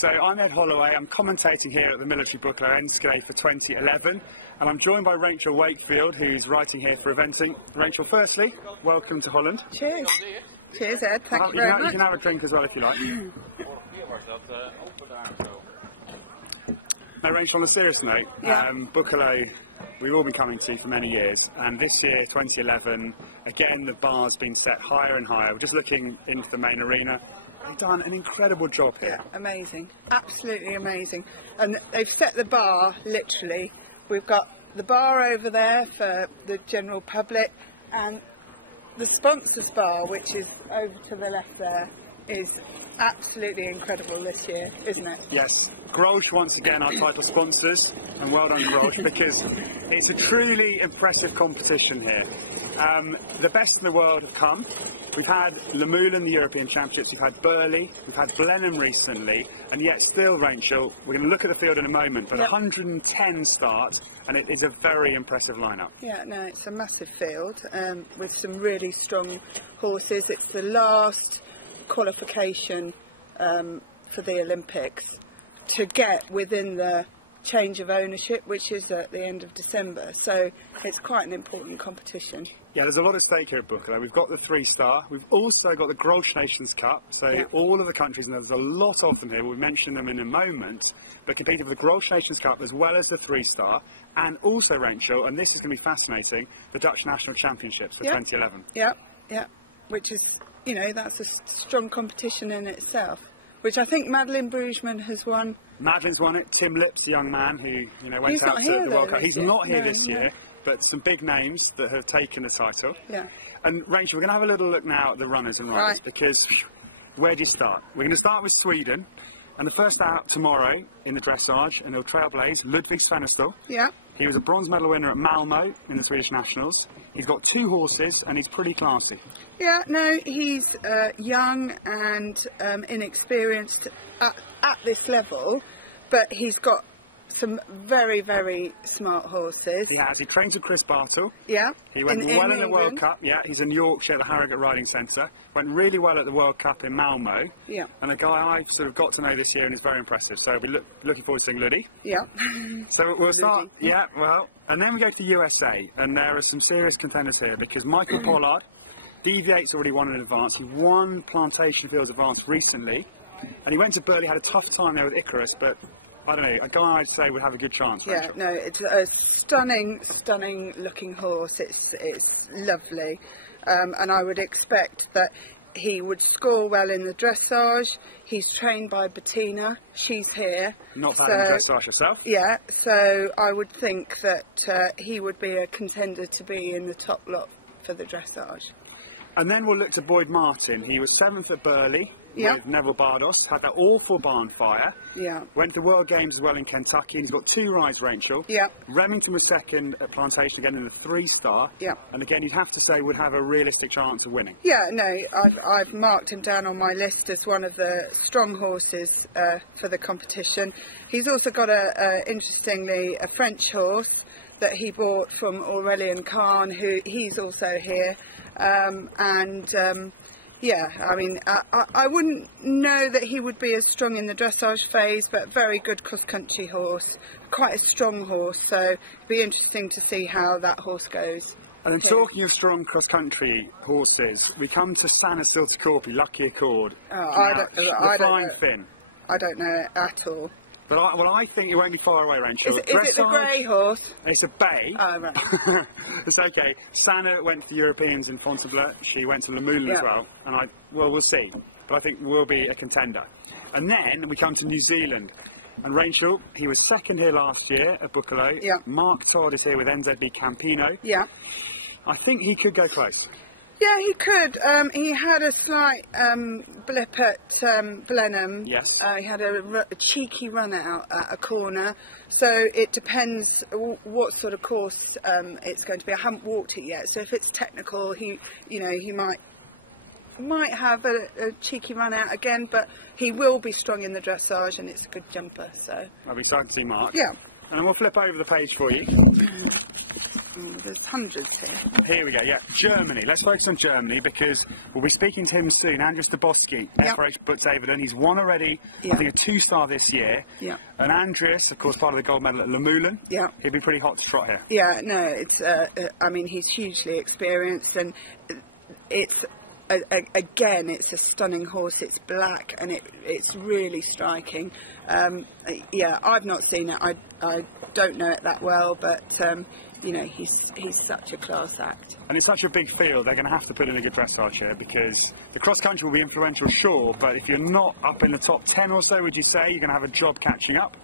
So I'm Ed Holloway, I'm commentating here at the Military Booklow Enskade for 2011, and I'm joined by Rachel Wakefield, who's writing here for eventing. Rachel, firstly, welcome to Holland. Cheers. Cheers, Ed. Thank you very much. You can have a drink as well if you like. Now, Rachel, on a serious note, Booklow, we've all been coming to for many years, and this year, 2011, again the bar's been set higher and higher. We're just looking into the main arena. They've done an incredible job here. Yeah, amazing. Absolutely amazing. And they've set the bar, literally. We've got the bar over there for the general public, and the sponsors bar, which is over to the left there, is absolutely incredible this year, isn't it? Yes. Grolsch, once again, our title sponsors, and well done, Grolsch, because it's a truly impressive competition here. The best in the world have come. We've had Le Moulin, the European Championships, we've had Burley, we've had Blenheim recently, and yet still, Rachel, we're going to look at the field in a moment, but 110 start, and it is a very impressive lineup. Yeah, no, it's a massive field with some really strong horses. It's the last qualification for the Olympics to get within the change of ownership, which is at the end of December, so it's quite an important competition. Yeah, there's a lot at stake here at Booklow. We've got the 3-star, we've also got the Grolsch Nations Cup, so all of the countries, and there's a lot of them here, we'll mention them in a moment, but competing for the Grolsch Nations Cup as well as the 3-star, and also, Rachel, and this is going to be fascinating, the Dutch National Championships for 2011. Yeah, which is, you know, that's a strong competition in itself, which I think Madeleine Brueggemann has won. Madeleine's won it. Tim Lips, the young man who went out to the World Cup. He's not here this year, but some big names that have taken the title. Yeah. And Rachel, we're going to have a little look now at the runners and riders, because where do you start? We're going to start with Sweden, and the first out tomorrow in the dressage, and he'll trailblaze Ludwig Svennesdahl. Yeah. He was a bronze medal winner at Malmo in the Swedish Nationals. He's got 2 horses and he's pretty classy. Yeah, no, he's young and inexperienced at this level, but he's got some very, very smart horses. He has. He trains with Chris Bartle. Yeah. He went well in the World Cup. Yeah, he's in Yorkshire at the Harrogate Riding Centre. Went really well at the World Cup in Malmo. Yeah. And a guy I sort of got to know this year and is very impressive. So we're looking forward to seeing Luddy. Yeah. So we'll start. Yeah, well, and then we go to the USA, and there are some serious contenders here because Michael Pollard, DV8's already won in advance. He won Plantation Fields Advance recently, and he went to Burley, had a tough time there with Icarus, but I don't know, a guy I'd say would have a good chance. Yeah, no, it's a stunning looking horse. It's lovely, and I would expect that he would score well in the dressage. He's trained by Bettina. She's here. Not bad in dressage herself. Yeah, so I would think that he would be a contender to be in the top lot for the dressage. And then we'll look to Boyd Martin. He was 7th at Burley with Neville Bardos, had that awful barn fire. Yeah. Went to World Games as well in Kentucky, and he's got 2 rides, Rachel. Yeah. Remington was 2nd at Plantation, again in the 3-star. Yeah. And again, you'd have to say would have a realistic chance of winning. Yeah, no, I've marked him down on my list as one of the strong horses for the competition. He's also got interestingly, a French horse that he bought from Aurelian Khan, who he's also here, yeah, I mean, I wouldn't know that he would be as strong in the dressage phase, but very good cross-country horse, quite a strong horse, so it'd be interesting to see how that horse goes. And then talking of strong cross-country horses, we come to Sana Siltacorpi, Lucky Accord. I don't know it at all. But I think it won't be far away, Rachel. Is it the grey horse? It's a bay. Oh, right. It's okay. Sana went to the Europeans in Fontainebleau. She went to Le Moulin as well. And we'll see. But I think we'll be a contender. And then we come to New Zealand. And Rachel, he was 2nd here last year at Booklow. Yeah. Mark Todd is here with NZB Campino. Yeah. I think he could go close. Yeah, he could. He had a slight blip at Blenheim. Yes. He had a cheeky run out at a corner. So it depends what sort of course it's going to be. I haven't walked it yet, so if it's technical, he might have a cheeky run out again, but he will be strong in the dressage, and it's a good jumper. So I'll be excited to see Mark. Yeah. And then we'll flip over the page for you. There's hundreds here. Here we go, yeah. Germany. Let's focus on Germany because we'll be speaking to him soon. Andrew Staboski, Yep. FRH booked David, and he's won already, Yep. I think, a 2-star this year. Yeah. And Andreas, of course, part of the gold medal at Lemoolen. Yeah. He'd be pretty hot to trot here. Yeah, no, it's. I mean, he's hugely experienced, and it's. Again, it's a stunning horse. It's black and it's really striking. Yeah, I've not seen it. I don't know it that well, but you know, he's such a class act. And it's such a big field, they're going to have to put in a good dressage here because the cross country will be influential, sure, but if you're not up in the top 10 or so, would you say you're going to have a job catching up?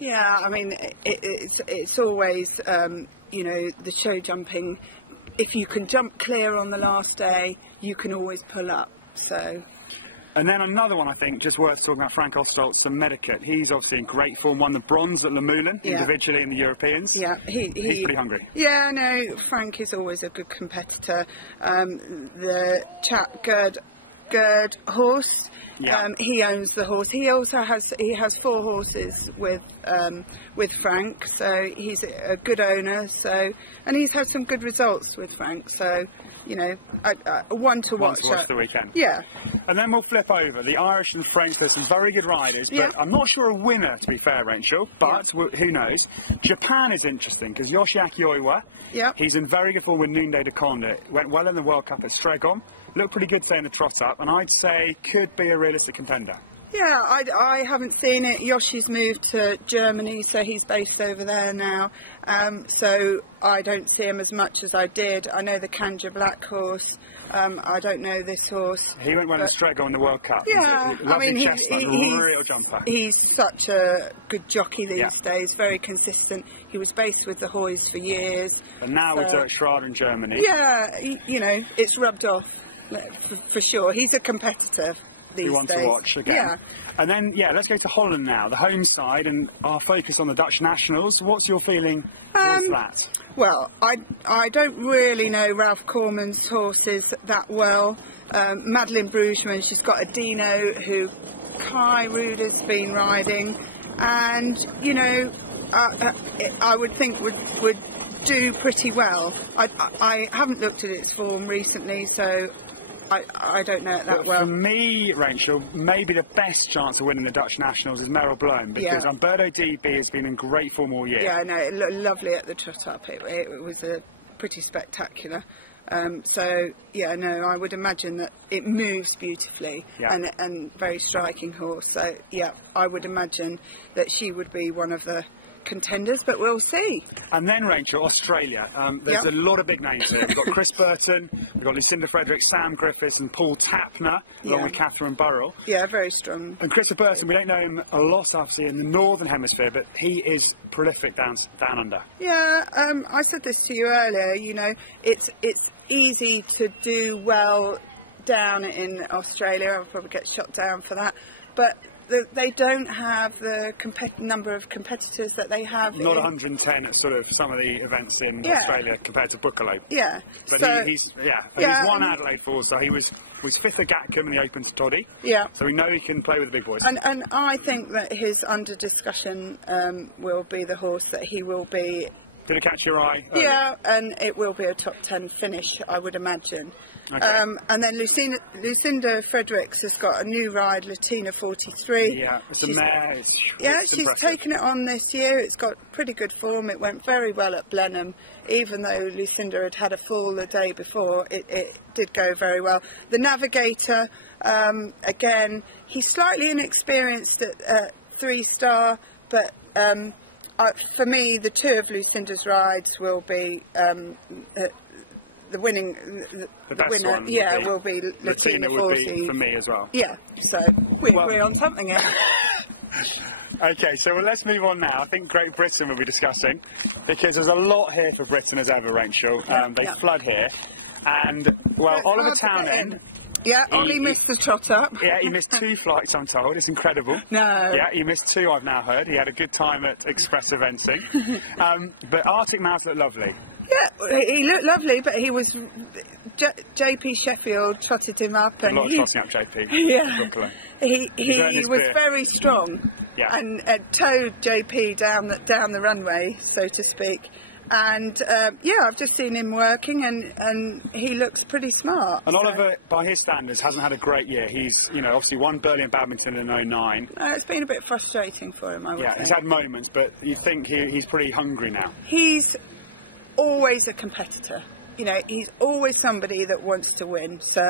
Yeah, I mean, it's always you know, the show jumping. If you can jump clear on the last day, you can always pull up. So. And then another one, I think, just worth talking about, Frank Ostholtz, the Medicat. He's obviously in great form, won the bronze at Lemoolen, individually in the Europeans. Yeah, he's pretty hungry. Yeah, no, Frank is always a good competitor. The chap, Gerd Horse, he owns the horse. He also has 4 horses with Frank, so he's a good owner. So, and he's had some good results with Frank. So, you know, one to watch the weekend. Yeah. And then we'll flip over the Irish and French. There's some very good riders, but I'm not sure a winner, to be fair, Rachel. But who knows? Japan is interesting because Yoshiaki Oiwa. Yeah. He's in very good form with Noonday de Conde. Went well in the World Cup at Stregon. Looked pretty good today in the trot up, and I'd say could be a realistic contender. Yeah, I haven't seen it. Yoshi's moved to Germany, so he's based over there now. So I don't see him as much as I did. I know the Kanja Black horse. I don't know this horse. He went well in Strego in the World Cup. Yeah, I mean, he's a real jumper. He's such a good jockey these days, very consistent. He was based with the Hoys for years. And now with Dirk Schrader in Germany. Yeah, you know, it's rubbed off, for sure. He's a competitor. You want to watch again. Yeah. And then, let's go to Holland now, the home side, and our focus on the Dutch Nationals. What's your feeling with that? Well, I don't really know Ralph Corman's horses that well. Madeline Brugeman, she's got a Dino who Kai Ruder's been riding, and, you know, I would think would do pretty well. I haven't looked at its form recently, so I don't know it that well. For me, Rachel, maybe the best chance of winning the Dutch Nationals is Merrill Bloom, because Umberto DB has been in great form all year. Yeah, no, it looked lovely at the trot up. It was pretty spectacular. So, yeah, no, I would imagine that it moves beautifully and very striking horse. So, yeah, I would imagine that she would be one of the contenders, but we'll see. And then, Rachel, Australia. There's a lot of big names here. We've got Chris Burton, we've got Lucinda Frederick, Sam Griffiths and Paul Tapner, along with Catherine Burrell. Yeah, very strong. And Chris Burton, we don't know him a lot, obviously, in the Northern Hemisphere, but he is prolific down under. Yeah, I said this to you earlier, you know, it's easy to do well down in Australia. I'll probably get shot down for that, but they don't have the number of competitors that they have. Not 110 at sort of some of the events in Australia compared to Bookalope. Yeah. But he's won Adelaide for, so he was 5th at Gatcombe in the Open to Toddy. Yeah. So we know he can play with the big boys. And I think that his under discussion will be the horse that he will be. Did it catch your eye? Yeah, and it will be a top 10 finish, I would imagine. Okay. And then Lucinda Fredericks has got a new ride, Latina 43. Yeah, it's a mare. She's taken it on this year. It's got pretty good form. It went very well at Blenheim, even though Lucinda had a fall the day before. It did go very well. The Navigator, again, he's slightly inexperienced at 3-star, but for me, the 2 of Lucinda's rides will be the winner. One will be Latina 40. Be for me as well. Yeah, so we agree on something here. Okay, so let's move on now. I think Great Britain we'll be discussing, because there's a lot here for Britain as ever, Rachel. They flood here, and Oliver Townend. Yeah, Ollie missed the trot up. Yeah, he missed 2 flights, I'm told. It's incredible. No. Yeah, he missed 2, I've now heard. He had a good time at Express Eventing. But Arctic Mouse looked lovely. Yeah, he looked lovely, but he was... JP Sheffield trotted him up. And a lot of trotting up JP. Yeah. He was very strong and towed JP down the runway, so to speak. And yeah, I've just seen him working, and he looks pretty smart. And Oliver, by his standards, hasn't had a great year. He's, you know, obviously won Burley in badminton in 09. It's been a bit frustrating for him, I would say. He's had moments, but you think he's pretty hungry now. He's always a competitor. You know, he's always somebody that wants to win. So,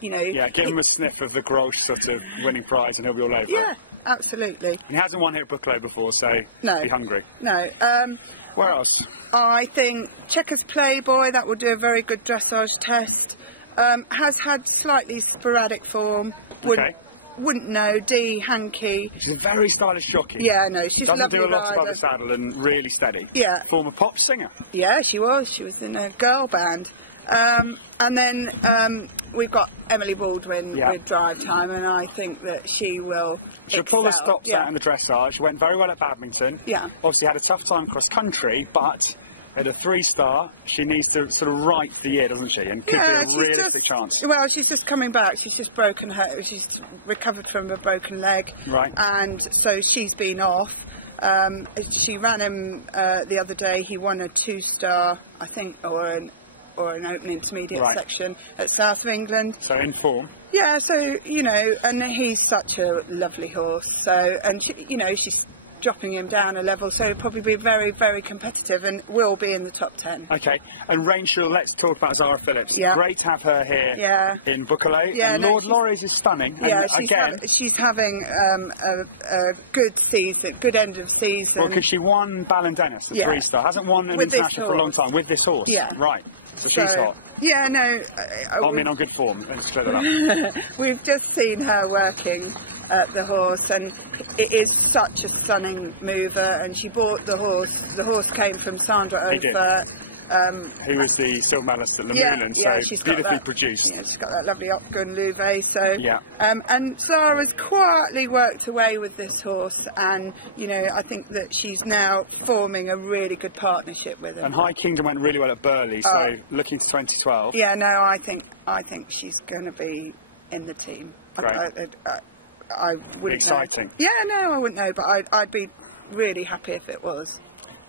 you know... Yeah, give him a sniff of the Grosh sort of winning prize and he'll be all over. Yeah, absolutely. He hasn't won here at Buccleuch before, so no. be hungry. No. Where else? I think Checkers Playboy, that will do a very good dressage test. Has had slightly sporadic form. Wouldn't know. D, Hankey. She's a very stylish jockey. Yeah, no, she's doesn't lovely do a lot rider. above the saddle and really steady. Yeah. Former pop singer. Yeah, she was. She was in a girl band. And then we've got Emily Baldwin with Drive Time, and I think that she will She'll pull the stops out in the dressage. She went very well at badminton. Yeah. Obviously had a tough time cross country, but at a 3-star, she needs to sort of right the year, doesn't she? And could be a realistic chance. Well, she's just coming back. She's just broken her. She's recovered from a broken leg. Right. And so she's been off. She ran him the other day. He won a 2-star, I think, or an open intermediate section at South of England. So in form. Yeah, so, you know, and he's such a lovely horse. So, and, you know, she's dropping him down a level, so he'll probably be very, very competitive and will be in the top 10. Okay, and Rachel, let's talk about Zara Phillips. Yeah. Great to have her here in Buccleuch. Yeah, and Lord Lorries is stunning. Yeah, and she's having a good season, good end of season. Well, because she won Ballindennis at 3-star, hasn't won an international for a long time with this horse. Yeah. Right, so she's hot. Yeah, no. I'm in on good form. Let's clear that up. We've just seen her working at the horse, and it is such a stunning mover. And she bought the horse. The horse came from Sandra Overt. Who was the silver medalist at Lemuland, so she's beautifully produced. Yeah, she's got that lovely Opgun Louvet. So, and Zara's quietly worked away with this horse, and you know, I think that she's now forming a really good partnership with him. And High Kingdom went really well at Burley, so looking to 2012. Yeah, no, I think she's going to be in the team. Great. I wouldn't exciting. know. Yeah, no, I wouldn't know, but I'd be really happy if it was.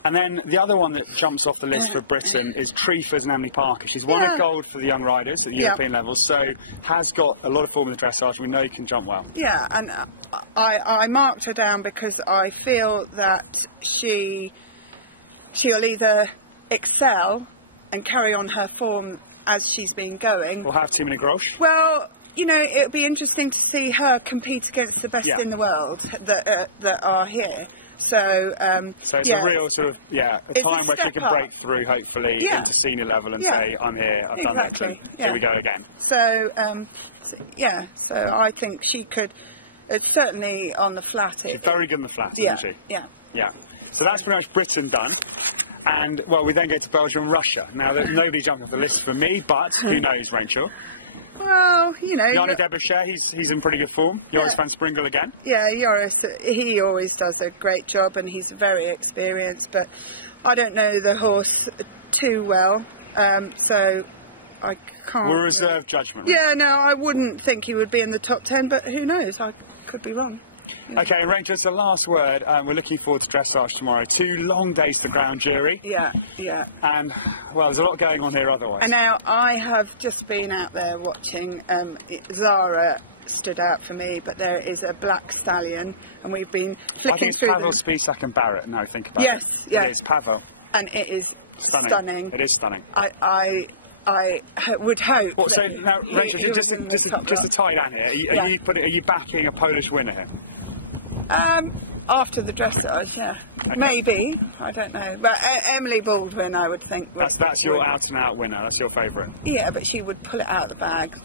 And then the other one that jumps off the list for Britain is Treefers and Emily Parker. She's won a gold for the young riders at the European level, so has got a lot of form in the dressage. We know you can jump well. Yeah, and I marked her down because I feel that she'll either excel and carry on her form as she's been going. We'll have too many Grosh. Well, you know, it'll be interesting to see her compete against the best in the world that are here. So it's a real sort of, a time where she can break through, hopefully, into senior level and say, I'm here, I've done that, and here we go again. So, so I think she could, certainly on the flat. She's very good on the flat, isn't she? Yeah. So that's pretty much Britain done. And, well, we then go to Belgium and Russia. Now, there's nobody jumping off the list for me, but who knows, Rachel? Well, you know... Yanni Debochet, he's in pretty good form. Joris van Springel again. Yeah, Joris, he always does a great job, and he's very experienced, but I don't know the horse too well, so I can't... We'll reserve judgment. Yeah, no, I wouldn't think he would be in the top 10, but who knows, I could be wrong. Okay, Rachel, it's the last word. We're looking forward to dressage tomorrow. 2 long days to ground jury. Yeah. And, well, there's a lot going on here otherwise. And now I have just been out there watching. Zara stood out for me, but there is a black stallion, and we've been flicking through them. Pavel, Spisak and Barrett, now think about it. Yes. It is Pavel. And it is stunning. It is stunning. I would hope. Well, so now, Rachel, just to tie down here, are you backing a Polish winner here? After the dressage, okay. Maybe, I don't know. But Emily Baldwin, I would think. That's your out-and-out winner. That's your favourite. Yeah, but she would pull it out of the bag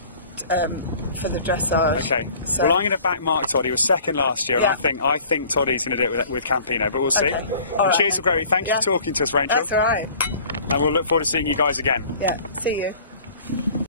for the dressage. Okay. So. Well, I'm going to back Mark Todd. He was second last year. Yeah. I think Toddy's going to do it with Campino, but we'll see. Okay. All right. Cheers, Great. Thanks for talking to us, Rachel. That's all right. And we'll look forward to seeing you guys again. Yeah. See you.